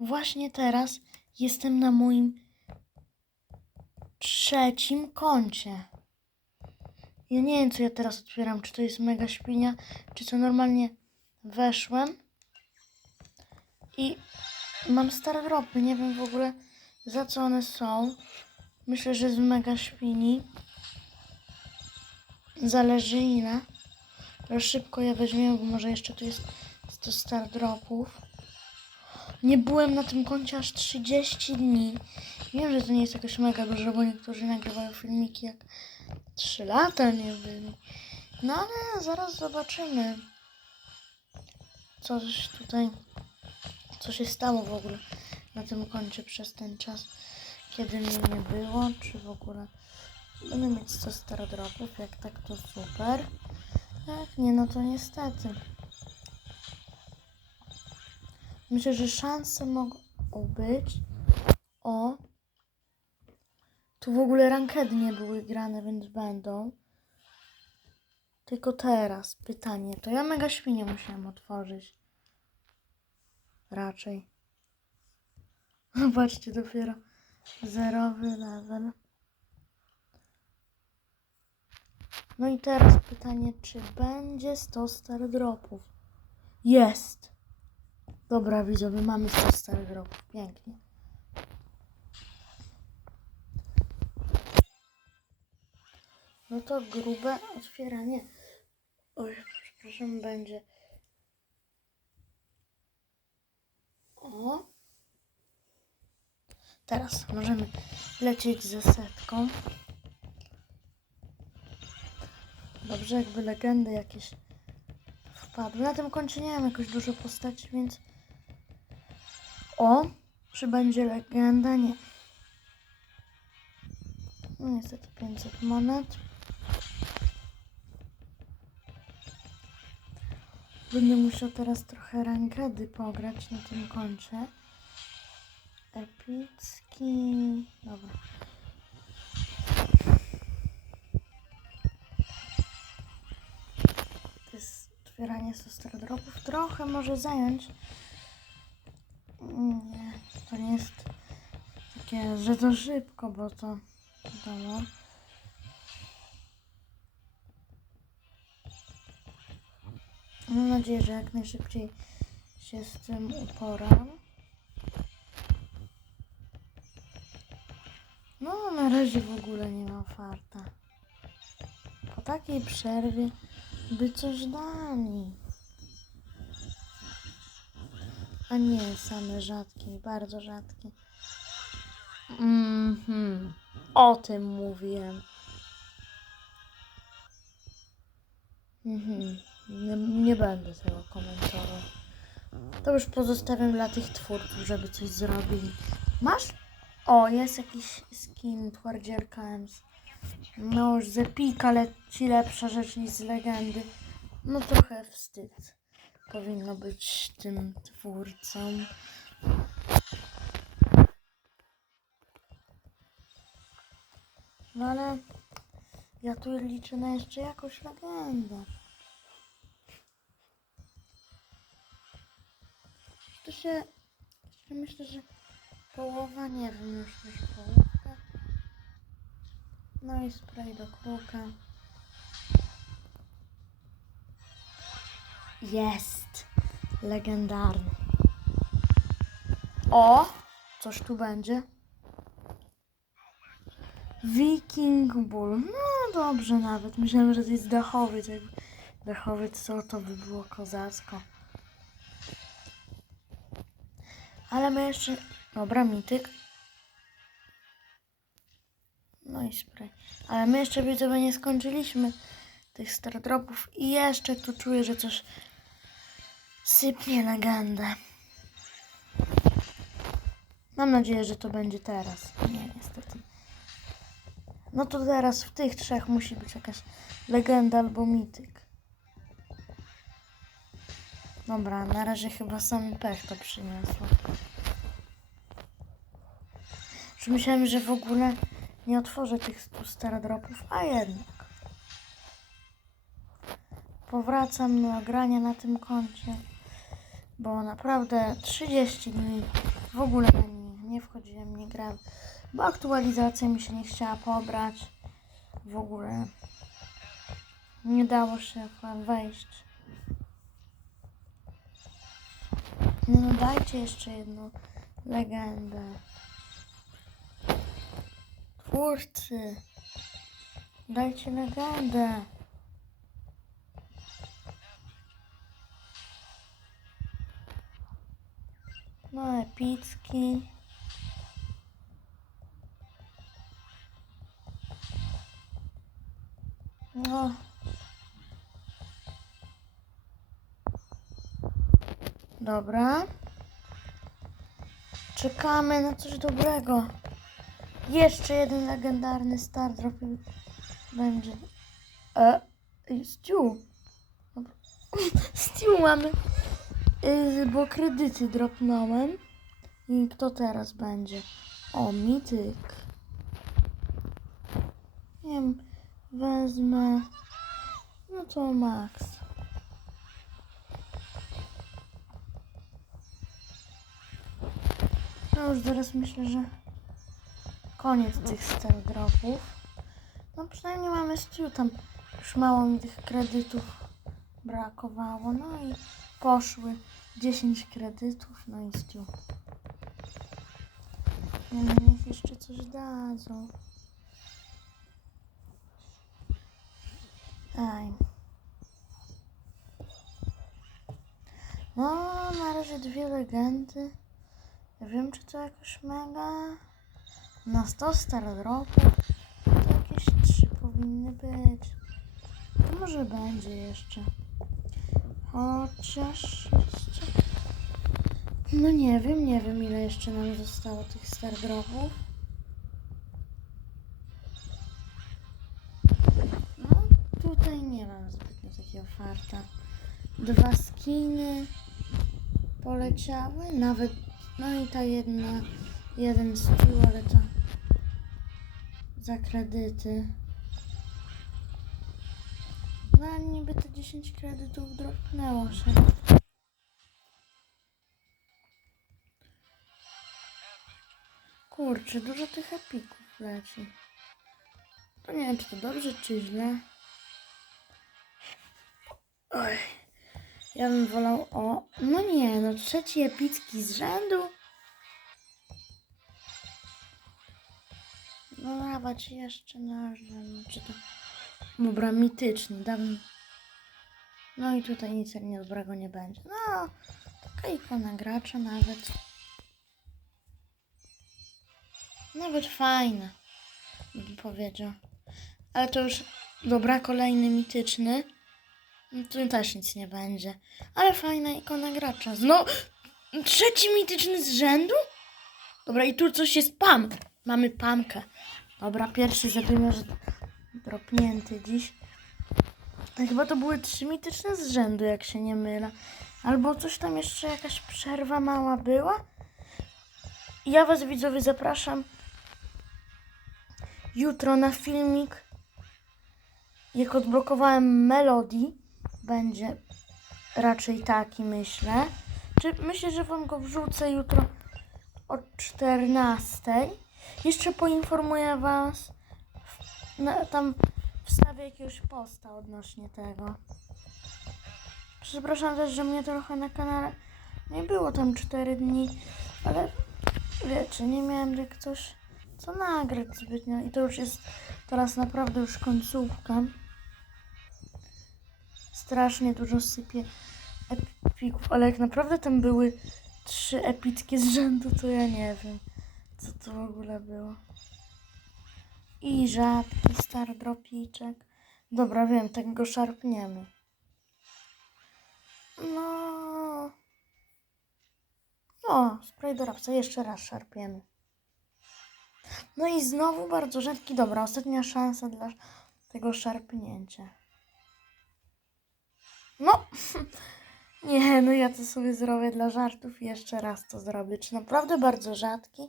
właśnie teraz jestem na moim trzecim koncie. Ja nie wiem, co ja teraz otwieram. Czy to jest mega świnia, czy co normalnie weszłem. I mam stare dropy. Nie wiem w ogóle za co one są. Myślę, że z mega świni. Zależy ile. Szybko je weźmiemy, bo może jeszcze tu jest 100 star dropów. Nie byłem na tym koncie aż 30 dni. Wiem, że to nie jest jakoś mega dużo, bo niektórzy nagrywają filmiki jak 3 lata nie byli. No ale zaraz zobaczymy. Coś tutaj, co się stało w ogóle na tym koncie przez ten czas, kiedy mnie nie było, czy w ogóle będę mieć 100 starodropów, jak tak to super. Jak nie, no to niestety. Myślę, że szanse mogą być. O. Tu w ogóle rankedy nie były grane, więc będą. Tylko teraz pytanie. To ja mega świnię musiałam otworzyć. Raczej. Zobaczcie, dopiero zerowy level. No i teraz pytanie, czy będzie 100 star dropów? Jest! Dobra, widzowie, mamy 100 star dropów. Pięknie. No to grube otwieranie. Oj, przepraszam, będzie. O. Teraz możemy lecieć ze setką. Dobrze, jakby legendy jakieś wpadły. Na tym koncie nie mam jakoś dużo postaci, więc... O! Czy będzie legenda? Nie. No niestety 500 monet. Będę musiał teraz trochę rankedy pograć na tym koncie. Epicki. Dobra. To jest otwieranie stardropów. Trochę może zająć. Nie, to nie jest takie, że to szybko, bo to wiadomo. Mam nadzieję, że jak najszybciej się z tym uporam. No, na razie w ogóle nie mam farta. Po takiej przerwie by coś dali. A nie, same rzadkie, bardzo rzadkie. Mhm. O tym mówiłem. Mhm. Nie, nie będę tego komentował. To już pozostawiam dla tych twórców, żeby coś zrobili. Masz? O, jest jakiś skin twardzielka Ems. No już z Epika leci lepsza rzecz niż z legendy. No trochę wstyd. Powinno być tym twórcom. No ale ja tu liczę na jeszcze jakąś legendę. To się... jeszcze Myślę, że połowa, nie wiem już już. No i spray do kruka. Jest! Legendarny. O! Coś tu będzie. Viking Bull. No dobrze nawet. Myślałem, że to jest dachowiec. Dachowiec co, to by było kozacko. Ale my jeszcze... Dobra, mityk. No i spray. Ale my jeszcze widzowie nie skończyliśmy tych stardropów i jeszcze tu czuję, że coś sypnie legendę. Mam nadzieję, że to będzie teraz. Nie, niestety. No to teraz w tych trzech musi być jakaś legenda albo mityk. Dobra, na razie chyba sam pech to przyniosło. Już myślałem, że w ogóle nie otworzę tych 100 starodropów, a jednak. Powracam do grania na tym koncie. Bo naprawdę 30 dni w ogóle na nie, nie wchodziłem, nie grałem. Bo aktualizacja mi się nie chciała pobrać. W ogóle nie dało się wejść. No dajcie jeszcze jedną legendę. Twórcy. Dajcie legendę. No epicki. No. Dobra. Czekamy na coś dobrego. Jeszcze jeden legendarny Star Drop będzie. E. Stu mamy. Y, bo kredyty dropnąłem. I kto teraz będzie? O, mityk. Nie wiem, wezmę. No to Max. No już zaraz myślę, że koniec tych star dropów. No przynajmniej mamy Stu tam. Już mało mi tych kredytów brakowało. No i poszły 10 kredytów. No i Stu. Nie no, niech jeszcze coś dadzą. Aj. No, na razie dwie legendy. Nie wiem, czy to jakoś mega. Na 100 starodropów to jakieś trzy powinny być. To może będzie jeszcze. Chociaż jeszcze. No nie wiem, nie wiem ile jeszcze nam zostało tych stardropów. No tutaj nie mam zbytnio takiego farta. Dwa skiny poleciały, nawet no i ta jedna, jeden skill, ale to za kredyty. 10 kredytów dropnęło się. Kurczę, dużo tych epików leci. To nie wiem, czy to dobrze, czy źle. Oj. Ja bym wolał o... No nie, no trzeci epicki z rzędu. No dawać jeszcze na rzęd, czy to... Dobra, mityczny, dawno... No i tutaj nic nie dobrego nie będzie. No, taka ikona gracza nawet. Nawet fajna, bym powiedział. Ale to już, dobra, kolejny mityczny. No tu też nic nie będzie. Ale fajna ikona gracza. No, trzeci mityczny z rzędu? Dobra, i tu coś jest pam. Mamy pamkę. Dobra, pierwszy zadymiarz dropnięty dziś. A Chyba to były trzy mityczne z rzędu, jak się nie mylę. Albo coś tam jeszcze, jakaś przerwa mała była. Ja was widzowie zapraszam jutro na filmik. Jak odblokowałem Melody, będzie raczej taki, myślę. Czy myślę, że wam go wrzucę jutro o 14. Jeszcze poinformuję was. Na, tam wstawię jakiegoś posta odnośnie tego. Przepraszam też, że mnie trochę na kanale nie było tam 4 dni, ale wiecie, nie miałem jak coś co nagrać zbytnio i to już jest teraz naprawdę już końcówka. Strasznie dużo sypie epików, ale jak naprawdę tam były trzy epickie z rzędu, to ja nie wiem, co to w ogóle było. I żabki, star dropiczek. Dobra, wiem, tak go szarpniemy. No. No, spray do rapsa, jeszcze raz szarpiemy. No i znowu bardzo rzadki. Dobra, ostatnia szansa dla tego szarpnięcia. No, nie, no ja to sobie zrobię dla żartów i jeszcze raz to zrobię. Czy naprawdę bardzo rzadki?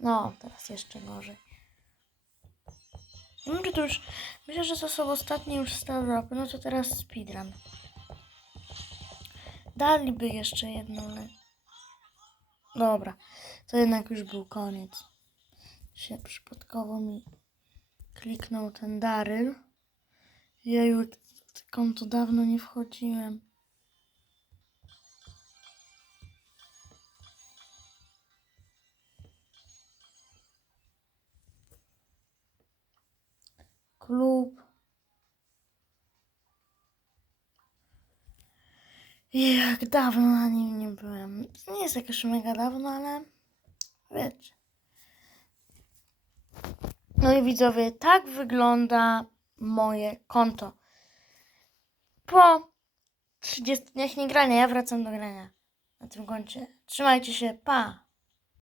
No, teraz jeszcze gorzej. Nie wiem, czy to już... Myślę, że to są ostatnie już 100 Europy. No to teraz speedrun. daliby jeszcze jedną, ale... Dobra, to jednak już był koniec. Się przypadkowo mi kliknął ten Daryl. Jeju, w konto dawno nie wchodziłem. Jak dawno na nim nie byłem. Nie jest jakoś mega dawno, ale wiecie. No i widzowie, tak wygląda moje konto. Po 30 dniach niegrania ja wracam do grania na tym koncie. Trzymajcie się, pa!